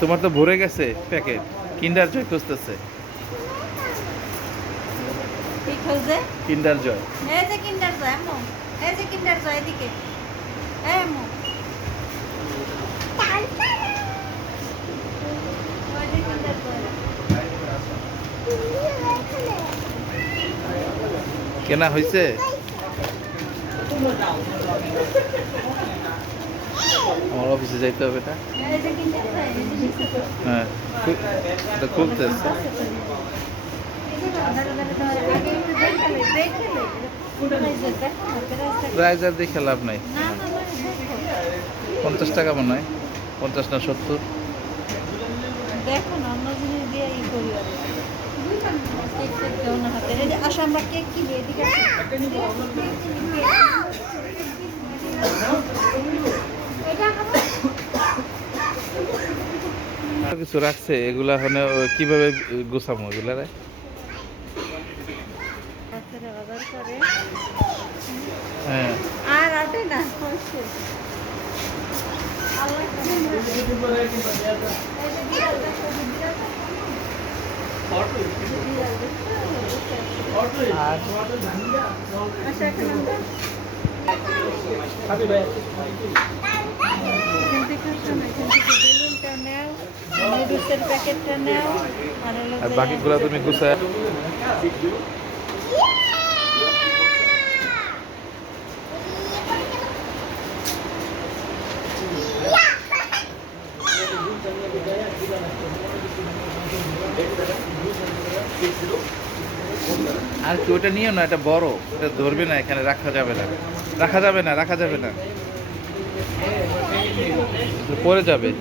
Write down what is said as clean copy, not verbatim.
তোমার তো ভরে গেছে প্যাকেট। কিন্ডার জয় খুঁজতেছে। কি খুঁজে? কিন্ডার জয়। এই যে কিন্ডার জয় আম্মু, এই যে কিন্ডার জয় এদিকে, এই আম্মু ওই যে কিন্ডার জয়। কেনা হয়েছে? আমার অফিসে যাইতে হবে না। এই যে কিন্ডার জয়, এই যে নিচে তো। হ্যাঁ, এটা খুলতেছে। দাঁড়া, দাঁড়া, দাঁড়া, আগে একটু দেখে নে, দেখে নে। প্রাইজের দেখো না, প্রাইজটা- প্রাইজ আর দেখে লাভ নাই। না, না, না, দেখো। 50 টাকা মনে হয়, 50 না 70। দেখো না, অন্য জিনিস দিয়ে ই করি আর কেক টেক দেও না হাতে। এই যে আসো আমরা কেক কিনি, এদিকে আসো। এটা খাবো? আর কিছু রাখছে এগুলা মানে কিভাবে গোছামো এগুলা রে? বাচ্চারা বাজার করে। হ্যাঁ, আর আটে না হচ্ছে। আল্লাহ এই যে বিড়াল দেখো, এই যে বিড়াল দেখো। বিড়াল দেখো। আর আচ্ছা, এখন আমরা এখান থেকে আসো না, এখান থেকে বেলুনটা নাও, নুডলসের প্যাকেটটা নাও, আর হলো আর যে- বাকিগুলা তুমি গোছায়। আর কি ওটা নিও না, এটা বড়, এটা ধরবে না, এখানে রাখা যাবে না, রাখা যাবে না, রাখা যাবে না, পড়ে যাবে।